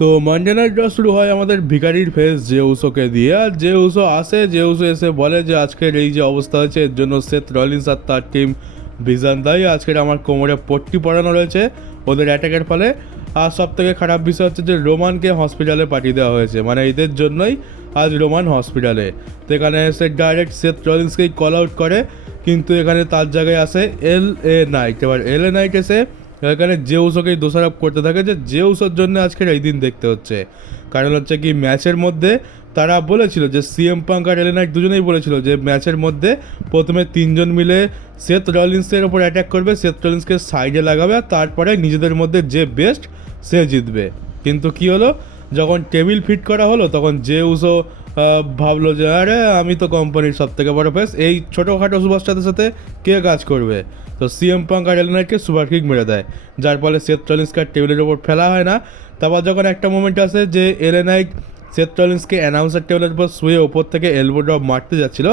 তো night draw শুরু হয় আমাদের ভিকারির ফেস যে উসোকে দিয়ে। আর যে উসো আসে যে উসো এসে বলে যে, আজকের এই যে অবস্থা হয়েছে, এর জন্য সেথ রলিন্স আর তার টিম ভিজান দায়ী। আজকের আমার কোমরে পট্টি পড়ানো রয়েছে ওদের অ্যাটাকের ফলে। আর সব থেকে খারাপ বিষয় হচ্ছে যে, রোমানকে হসপিটালে পাঠিয়ে দেওয়া হয়েছে। মানে এদের জন্যই আজ রোমান হসপিটালে তো এখানে এসে ডাইরেক্ট সেথ রলিন্সকেই কল আউট করে। কিন্তু এখানে তার জায়গায় আসে এল এ নাইট এবার এল এ নাইট এসে এখানে জেউসোকেই দোষারোপ করতে থাকে যে জেউসোর জন্য আজকের এই দিন দেখতে হচ্ছে। কারণ হচ্ছে কি, ম্যাচের মধ্যে তারা বলেছিল যে, সিএম পাঙ্ক আর এলেনাইট দুজনেই বলেছিল যে, ম্যাচের মধ্যে প্রথমে তিনজন মিলে সেথ রলিন্সের ওপর অ্যাটাক করবে, সেথ রলিন্সকে সাইডে লাগাবে আর তারপরে নিজেদের মধ্যে যে বেস্ট সে জিতবে। কিন্তু কি হলো? যখন টেবিল ফিট করা হলো, তখন যে উসো ভাবলো যে, আরে, আমি তো কোম্পানির সব থেকে বড় ফেস এই ছোটোখাটো সুপারস্টারদের সাথে কে কাজ করবে? তো সিএম পাঙ্ক আর এলনাইটকে সুপার কিক মেরে দেয়। যার ফলে সেত আর টেবিলের ওপর ফেলা হয় না। তারপর যখন একটা মোমেন্ট আসে যে এলেনাইট সেত রলিন্সকে অ্যানাউন্সার টেবিলের উপর শুয়ে ওপর থেকে এলবো ড্রপ মারতে যাচ্ছিল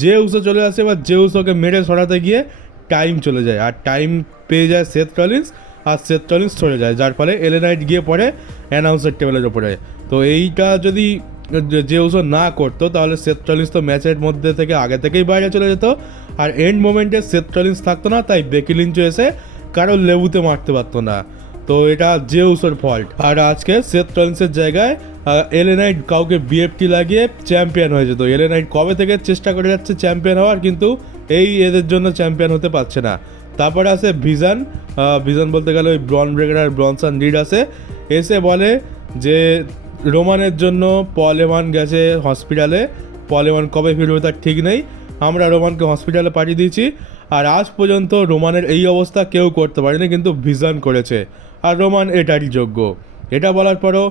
যে উসো চলে আসে। এবার যে উসোকে মেরে সরাতে গিয়ে টাইম চলে যায়। আর টাইম পেয়ে যায় সেথ রলিন্স আর সেথ রলিন্স চলে যায়, যার ফলে এলে এলেনাইট গিয়ে পড়ে অ্যানাউন্সার টেবিলের ওপরে তো এইটা যদি যে- উসো না করতো, তাহলে সেথ রলিন্স তো ম্যাচের মধ্যে থেকে আগে থেকেই বাইরে চলে যেত। আর এন্ড মোমেন্টে সেথ রলিন্স থাকতো না, তাই বেকি লিঞ্চও এসে কারও লেবুতে মারতে পারতো না। তো এটা যে উসোর ফল্ট আর আজকে সেথ রলিন্সের জায়গায় এলেনাইট কাউকে বিএফটি লাগিয়ে চ্যাম্পিয়ন হয়ে যেত। এলেনাইট কবে থেকে চেষ্টা করে যাচ্ছে চ্যাম্পিয়ন হওয়ার, কিন্তু এই এদের জন্য চ্যাম্পিয়ন হতে পারছে না। তারপরে আছে ভিজান ভিজান বলতে গেলে ওই ব্রন ব্রেকার আর ব্রনসান রিড আছে। এসে বলে যে রোমানের জন্য পলেমান গেছে হসপিটালে, পলেমান কবে ফিরবে তার ঠিক নেই। আমরা রোমানকে হসপিটালে পাঠিয়ে দিয়েছি আর আজ পর্যন্ত রোমানের এই অবস্থা কেউ করতে পারেনি, কিন্তু ভিজান করেছে। আর রোমান এটারই যোগ্য। এটা বলার পরও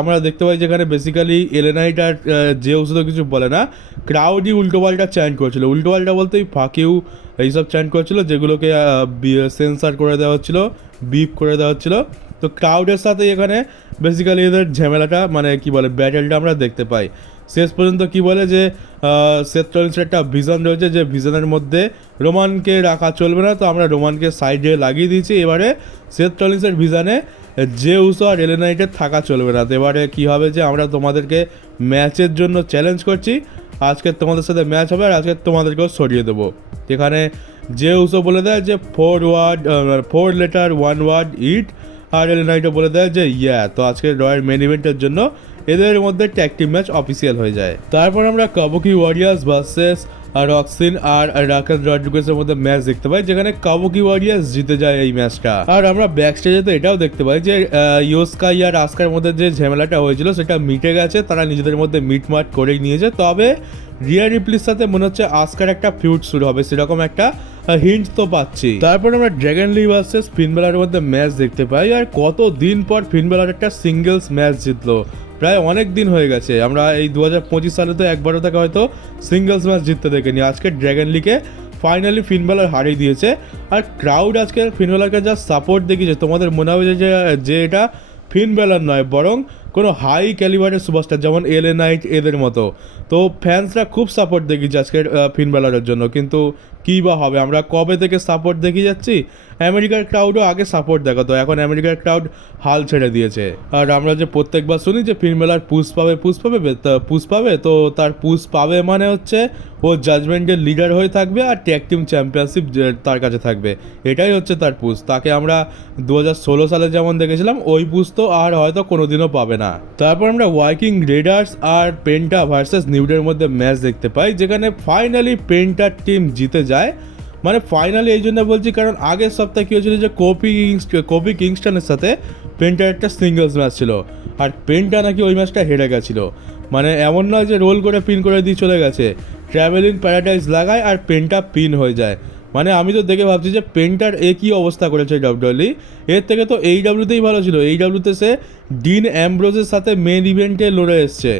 আমরা দেখতে পাই যেখানে বেসিক্যালি এলেনাইট আর আহ, যে ওষুধ কিছু বলে না ক্রাউডই উল্টোপাল্টা চ্যান্ট করছিল। উল্টোপাল্টা বলতে ফাঁকিউ এইসব চ্যান্ট করছিল যেগুলোকে সেন্সার করে দেওয়া হচ্ছিল বিপ করে দেওয়া হচ্ছিল। তো ক্রাউডের সাথে এখানে বেসিক্যালি এদের ঝামেলাটা মানে কি বলে ব্যাটেলটা আমরা দেখতে পাই। শেষ পর্যন্ত কি বলে যে সেথ রলিন্সের একটা ভিজন রয়েছে যে ভিজনের মধ্যে রোমানকে রাখা চলবে না তো আমরা রোমানকে সাইডে লাগিয়ে দিয়েছি। এবারে সেথ রলিন্সের ভিজনে যে উসো আর এলেনাইটের থাকা চলবে না। তো এবারে কী হবে যে আমরা তোমাদেরকে ম্যাচের জন্য চ্যালেঞ্জ করছি। আজকে তোমাদের সাথে ম্যাচ হবে আর আজকে তোমাদেরকেও সরিয়ে দেবো। এখানে যে উসো বলে দেয় যে four word four letter one word it আর এলেনাইটও বলে দেয় যে ইয়া তো আজকে রয়্যাল মেন ইভেন্টের জন্য এদের মধ্যে ট্যাগ ম্যাচ অফিসিয়াল হয়ে যায়। তারপর আমরা কাবুকি ওয়ারিয়ার্স ভার্সেস আর রক্সিন আর রাকেশ রড্রিগেসের মধ্যে ম্যাচ দেখতে পাই, যেখানে কাবুকি ওয়ারিয়ার্স জিতে যায় এই ম্যাচটা আর আমরা ব্যাক স্টেজে তো এটাও দেখতে পাই যে ইয়োস্কাই আর আস্কার মধ্যে যে ঝামেলাটা হয়েছিল, সেটা মিটে গেছে, তারা নিজেদের মধ্যে মিটমাট করেই নিয়েছে। তবে রিয়া রিপ্লির সাথে মনে হচ্ছে আস্কার একটা ফিউড শুরু হবে, সেরকম একটা হিন্ট তো পাচ্ছি। তারপর আমরা ড্রাগন লি ভার্সেস ফিনবেলার মধ্যে ম্যাচ দেখতে পাই, আর কত দিন পর ফিনবেলার একটা সিঙ্গেলস ম্যাচ জিতলো প্রায় অনেক দিন হয়ে গেছে। আমরা এই দু হাজার পঁচিশ সালে তো একবারও তাকে হয়তো সিঙ্গলস ম্যাচ জিততে দেখিনি। আজকে ড্র্যাগন লিগে ফাইনালি ফিনবেলার হারিয়ে দিয়েছে। আর ক্রাউড আজকে ফিনবেলাকে যা সাপোর্ট দেখিয়েছে। তোমাদের মনে হবে যে যে এটা ফিনবেলার নয়, বরং কোনো হাই ক্যালিবারের সুপারস্টার যেমন এল নাইট এদের মতো। তো ফ্যান্সরা খুব সাপোর্ট দেখিয়েছে আজকের ফিনবেলারের জন্য। কিন্তু কী বা হবে? আমরা কবে থেকে সাপোর্ট দেখিয়ে যাচ্ছি? আমেরিকার ক্রাউডও আগে সাপোর্ট দেখাতো। এখন আমেরিকার ক্রাউড হাল ছেড়ে দিয়েছে। আর আমরা যে প্রত্যেকবার শুনি যে ফিনবেলার পুষ পাবে পুষ পাবে পুষ পাবে, তো তার পুষ পাবে মানে হচ্ছে ও জাজমেন্টের লিডার হয়ে থাকবে আর ট্যাগ টিম চ্যাম্পিয়নশিপ তার কাছে থাকবে। এটাই হচ্ছে তার পুষ তাকে আমরা দু ষোলো সালে যেমন দেখেছিলাম, ওই পুষ তো আর হয়তো কোনোদিনও পাবে না। তারপর আমরা ওয়াইকিং রেডার্স আর পেন্টা ভার্সেস নিউডের মধ্যে ম্যাচ দেখতে পাই, যেখানে ফাইনালি পেন্টার টিম জিতে যায়। মানে ফাইনালি এই জন্য বলছি, কারণ আগের সপ্তাহে কী হয়েছিল যে কপি কিংস- কপি কিংস্টনের সাথে পেন্টার একটা সিঙ্গেলস ম্যাচ ছিল, আর পেন্টা নাকি ওই ম্যাচটা হেরে গেছিল। মানে এমন নয় যে রোল করে পিন করে দিয়ে চলে গেছে। ট্রাভেলিং প্যারাডাইজ লাগায় আর পেনটা পিন হয়ে যায়। মানে আমি তো দেখে ভাবছি যে পেনটার এ কী অবস্থা করেছে ডাব্লিউডব্লিউ এর থেকে তো এই ডাব্লিউতেই ভালো ছিল। এই ডাব্লিউতে সে ডিন অ্যাম্ব্রোজের সাথে মেন ইভেন্টে লড়ে এসছে।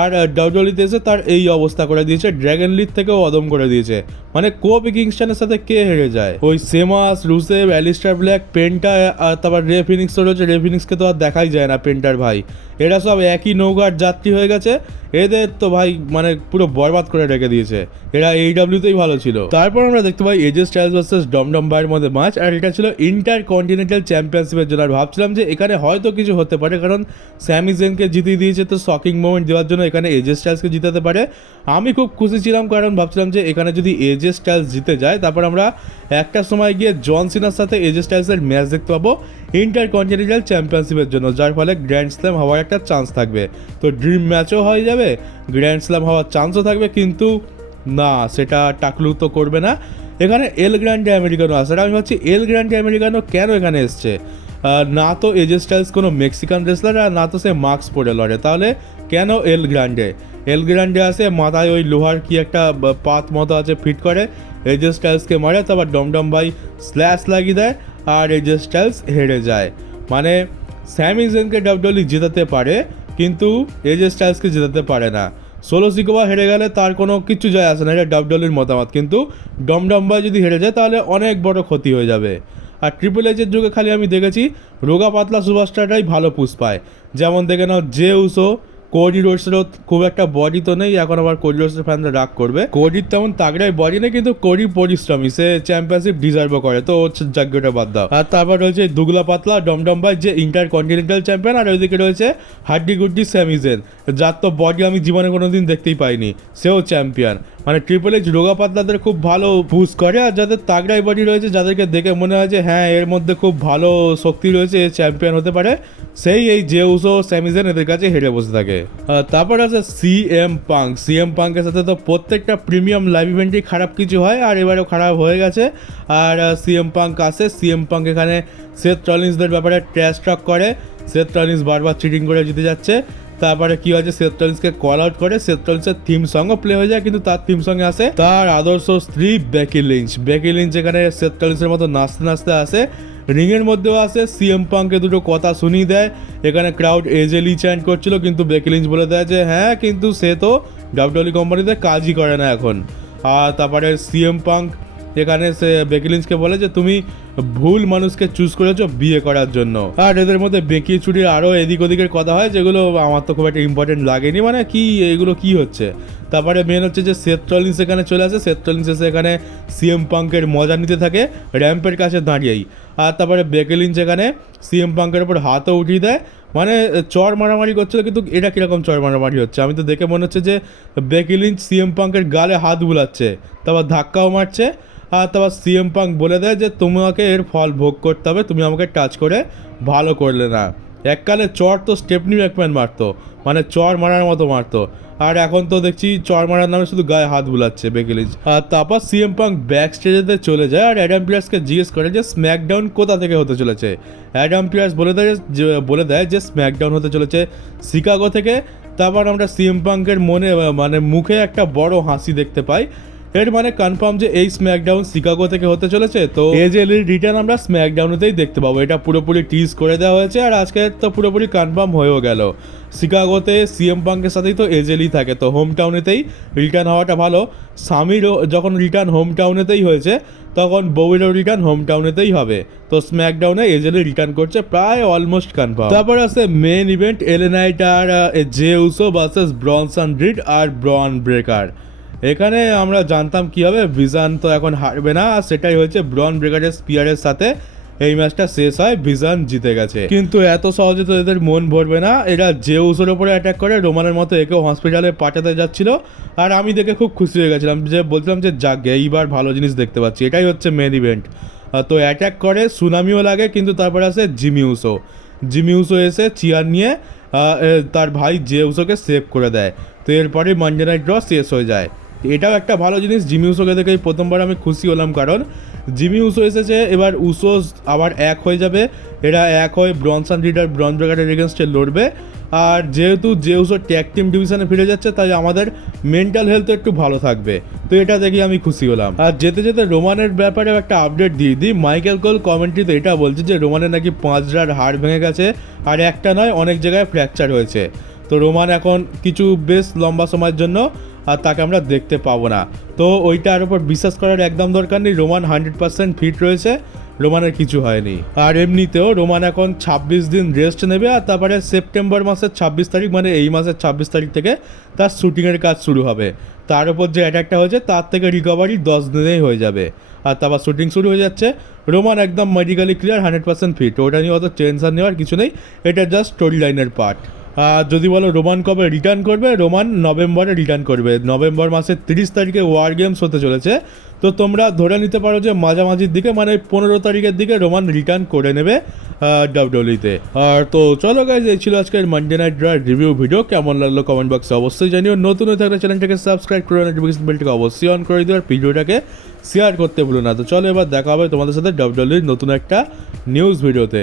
আর ডাউডলিতে এসে তার এই অবস্থা করে দিয়েছে। ড্র্যাগন লিগ থেকেও অদম করে দিয়েছে। মানে কোপি কিংস্টনের সাথে কে হেরে যায়? ওই Sheamus, Rusev, Aleister Black, Penta, আর তারপর রে ফিনিক্স রয়েছে রে ফিনিক্সকে তো আর দেখাই যায় না পেন্টার ভাই। এরা সব একই নৌকার যাত্রী হয়ে গেছে। এদের তো ভাই মানে পুরো বরবাদ করে রেখে দিয়েছে। এরা এই ডাব্লিউতেই ভালো ছিল। তারপর আমরা দেখতে পাই এজে স্টাইলস ভার্সেস ডমডম ভাইয়ের মধ্যে ম্যাচ আর এটা ছিল ইন্টার কন্টিনেন্টাল চ্যাম্পিয়নশিপের জন্য। আর ভাবছিলাম যে এখানে হয়তো কিছু হতে পারে, কারণ স্যামি জেনকে জিতিয়ে দিয়েছে তো শকিং মোমেন্ট দেওয়ার জন্য এখানে এজে স্টাইলসকে জিতাতে পারে। আমি খুব খুশি ছিলাম, কারণ ভাবছিলাম যে এখানে যদি এজে স্টাইলস জিতে যায়, তারপর আমরা একটা সময় গিয়ে জন সিনার সাথে এজে স্টাইলসের ম্যাচ দেখতে পাবো ইন্টার কন্টিনেন্টাল চ্যাম্পিয়নশিপের জন্য, যার ফলে গ্র্যান্ড স্ল্যাম হওয়ার একটা চান্স থাকবে। তো ড্রিম ম্যাচও হয়ে যাবে গ্র্যান্ড স্ল্যাম হওয়ার চান্সও থাকবে, কিন্তু না, সেটা টাকলু তো করবে না। এখানে এল গ্র্যান্ডে আমেরিকানো আসে আমি ভাবছি এল গ্র্যান্ডে আমেরিকানো কেন এখানে এসছে? না তো এজে স্টাইলস কোনো মেক্সিকান রেসলার আর না তো সে মাস্ক পরে লড়ে। তাহলে কেন এল গ্র্যান্ডে এল গ্র্যান্ডে আসে মাথায় ওই লোহার কি একটা পাত মতো আছে ফিট করে। এজে স্টাইলসকে মারে, তারপর ডমডম ভাই স্ল্যাশ লাগিয়ে দেয়, আর এজে স্টাইলস হেরে যায়। মানে স্যামি জেনকে ডাবডলি জেতাতে পারে, কিন্তু এজে স্টাইলসকে জেতাতে পারে না। সোলো সিকোবা হেরে গেলে তার কোনো কিছু যায় আসে না, এটা ডাবডলির মতামত। কিন্তু ডমডম ভাই যদি হেরে যায়, তাহলে অনেক বড় ক্ষতি হয়ে যাবে। আর ট্রিপল এইচের যুগে খালি আমি দেখেছি, রোগা পাতলা সুপারস্টারটাই ভালো পুষ পায়। যেমন দেখে নাও যে উসো কোডি রোডসেরও খুব একটা বডি তো নেই, এখন আবার কোডি রোডসের ফ্যানরা রাগ করবে। কোডির তেমন তাগড়াই বডি নেই, কিন্তু কোডি পরিশ্রমী, সে চ্যাম্পিয়নশিপ ডিজার্ভ করে, তো যাজ্ঞটা বাদ দাও। আর তারপর রয়েছে দুগলা পাতলা ডমডম ভাই, যে ইন্টার কন্টিনেন্টাল চ্যাম্পিয়ন আর ওইদিকে রয়েছে হাড্ডি গুড্ডি স্যামিজেন যার তো বডি আমি জীবনে কোনোদিন দেখতেই পাইনি, সেও চ্যাম্পিয়ন মানে ট্রিপল এইচ রোগা পাতলাদের খুব ভালো বুস করে আর যাদের তাগড়াই বডি রয়েছে, যাদেরকে দেখে মনে হয় যে হ্যাঁ এর মধ্যে খুব ভালো শক্তি রয়েছে চ্যাম্পিয়ন হতে পারে, সেই এই জেউসো স্যামিজেন এদের কাছে হেরে বসে থাকে। তারপর আছে C M Punk C M পাঙ্কের সাথে তো প্রত্যেকটা প্রিমিয়াম লাইভ ইভেন্টই খারাপ কিছু হয়, আর এবারেও খারাপ হয়ে গেছে। আর সি এম পাঙ্ক আসে সি এম পাঙ্ক এখানে সেথ ট্রলিন্সদের ব্যাপারে ট্র্যাশ টক করে। সেথ ট্রলিন্স বারবার চিটিং করে জিতে যাচ্ছে। তারপরে কি হয়েছে সেথ টলিন্সকে কল আউট করে সেথ টলিন্সের থিম সঙ্গও প্লে হয়ে যায়, কিন্তু তার থিম সঙ্গে আসে তার আদর্শ স্ত্রী বেকি লিঞ্চ বেকি লিঞ্চ এখানে সেথ টলিন্সের মতো নাচতে নাচতে আসে রিংয়ের মধ্যেও আসে সিএম পাঙ্কে দুটো কথা শুনিয়ে দেয়, এখানে ক্রাউড এজেলি চ্যান্ট করছিল, কিন্তু বেকি লিঞ্চ বলে দেয় যে হ্যাঁ কিন্তু সে তো ডাব্লিউডব্লিউ কোম্পানিতে কাজই করে না এখন। আর তারপরে সিএম পাঙ্ক এখানে সে বেকিলিন্সকে বলে যে তুমি ভুল মানুষকে চুজ করেছ বিয়ে করার জন্য। আর এদের মধ্যে বেকি চুরির আরও এদিক ওদিকের কথা হয়, যেগুলো আমার তো খুব একটা ইম্পর্টেন্ট লাগেনি। মানে কি, এগুলো কি হচ্ছে? তারপরে মেন হচ্ছে যে সেথ টলিন্স এখানে চলে আসে। সেথ টলিন্স এসে এখানে সিএম পাঙ্কের মজা নিতে থাকে র্যাম্পের কাছে দাঁড়িয়েই। আর তারপরে বেকেলিন্স এখানে সিএম পাঙ্কের উপর হাতও উঠিয়ে দেয়। মানে চর মারামারি করছিল, কিন্তু এটা কীরকম চর মারামারি হচ্ছে? আমি তো দেখে মনে হচ্ছে যে বেকিলিঞ্চ সিএম পাঙ্কের গালে হাত বুলাচ্ছে, তারপর ধাক্কাও মারছে তারপর সিএম পাঙ্ক বলে দেয় যে, তোমাকে এর ফল ভোগ করতে হবে, তুমি আমাকে টাচ করে ভালো করলে না। এককালে চর তো স্টেপনি ম্যাকম্যান মারতো মানে চর মারার মতো মারতো। আর এখন তো দেখছি চর মারার নামে শুধু গায়ে হাত বুলাচ্ছে বেকিলিজ আর তারপর সিএম পাঙ্ক ব্যাক স্টেজেতে চলে যায় আর অ্যাডাম পিয়ার্সকে জিজ্ঞেস করে যে স্ম্যাকডাউন কোথা থেকে হতে চলেছে? অ্যাডাম পিয়ার্স বলে দেয় যে, বলে দেয় যে স্ম্যাকডাউন হতে চলেছে শিকাগো থেকে। তারপর আমরা সিএম পাঙ্কের মনে মানে মুখে একটা বড় হাসি দেখতে পাই। এর মানে কনফার্ম যে এই স্ম্যাকডাউন শিকাগো থেকে হতে চলেছে, তো এজেলির রিটার্ন আমরা স্ম্যাকডাউনেতেই দেখতে পাবো। এটা পুরোপুরি টিজ করে দেওয়া হয়েছে আর আজকে তো পুরোপুরি কনফার্ম হয়েও গেল। শিকাগোতে সিএম পাঙ্কের সাথেই তো এজেলি থাকে, তো হোম টাউনেতেই রিটার্ন হওয়াটা ভালো। স্বামীরও যখন রিটার্ন হোম টাউনেতেই হয়েছে, তখন বউয়েরও রিটার্ন হোম টাউনেতেই হবে। তো স্ম্যাকডাউনে এজেলি রিটার্ন করছে প্রায় অলমোস্ট কনফার্ম তারপর আছে main event L A Knight R Jey Uso versus Bronson Reed R Bron Breakker এখানে আমরা জানতাম কি হবে ভিজান তো এখন হারবে না, আর সেটাই হয়েছে ব্রন ব্রেকারের স্পিয়ারের সাথে এই ম্যাচটা শেষ হয় ভিজান জিতে গেছে। কিন্তু এত সহজে তো এদের মন ভরবে না, এরা জেউসের ওপরে অ্যাটাক করে রোমানের মতো একেও হসপিটালে পাঠাতে যাচ্ছিল, আর আমি দেখে খুব খুশি হয়ে গেছিলাম যে বলছিলাম যে, যাক এইবার ভালো জিনিস দেখতে পাচ্ছি। এটাই হচ্ছে মেন ইভেন্ট তো অ্যাটাক করে সুনামিও লাগে, কিন্তু তারপরে আসে জিমিউসো জিমিউসো এসে চিয়ার নিয়ে তার ভাই জেউসোকে সেভ করে দেয়। তো এরপরে মানডে নাইট ড্র শেষ হয়ে যায়। এটাও একটা ভালো জিনিস, জিমি উসোকে দেখে প্রথমবার আমি খুশি হলাম, কারণ জিমি উসো এসেছে, এবার উসো আবার এক হয়ে যাবে। এরা এক হয়ে ব্রনসান রিডার ব্রন ব্রেকারের এগেনস্টে লড়বে। আর যেহেতু যে উসো ট্যাগ টিম ডিভিশনে ফিরে যাচ্ছে, তাই আমাদের মেন্টাল হেলথ একটু ভালো থাকবে। তো এটা দেখে আমি খুশি হলাম। আর যেতে যেতে রোমানের ব্যাপারেও একটা আপডেট দিয়ে দিই। মাইকেল কোল কমেন্ট্রিতে এটা বলছে যে, রোমানের নাকি পাঁচটার হাড় ভেঙে গেছে, আর একটা নয়, অনেক জায়গায় ফ্র্যাকচার হয়েছে। তো রোমান এখন কিছু বেশ লম্বা সময়ের জন্য আর তাকে আমরা দেখতে পাবো না। তো ওইটার উপর বিশ্বাস করার একদম দরকার নেই, রোমান হান্ড্রেড পার্সেন্ট ফিট রয়েছে, রোমানের কিছু হয়নি। আর এমনিতেও রোমান এখন ছাব্বিশ দিন রেস্ট নেবে আর তারপরে সেপ্টেম্বর মাসের ছাব্বিশ তারিখ মানে এই মাসের ছাব্বিশ তারিখ থেকে তার শ্যুটিংয়ের কাজ শুরু হবে। তার উপর যে অ্যাটাকটা হয়েছে তার থেকে রিকভারি দশ দিনেই হয়ে যাবে। আর তারপর শ্যুটিং শুরু হয়ে যাচ্ছে, রোমান একদম medically clear hundred percent fit ওটা নিয়ে অত টেনশন নেওয়ার কিছু নেই, এটা জাস্ট স্টোরি লাইনের পার্ট যদি বলো রোমান কবে রিটার্ন করবে, রোমান নভেম্বরে রিটার্ন করবে। নভেম্বর মাসের তিরিশ তারিখে ওয়ার গেমস হতে চলেছে। তো তোমরা ধরে নিতে পারো যে মাঝামাঝির দিকে মানে পনেরো তারিখের দিকে রোমান রিটার্ন করে নেবে ডাব্লিউতে আর তো চলো গাইজ এই ছিল আজকের মানডে নাইট ড্রার রিভিউ ভিডিও কেমন লাগল কমেন্ট বক্সে অবশ্যই জানিও। নতুন হয়ে থাকলে চ্যানেলটাকে সাবস্ক্রাইব করে নোটিফিকেশন বেলটাকে অবশ্যই অন করে দিও। আর ভিডিওটাকে শেয়ার করতে ভুলো না। তো চলো এবার দেখা হবে তোমাদের সাথে ডাব্লিউর নতুন একটা নিউজ ভিডিওতে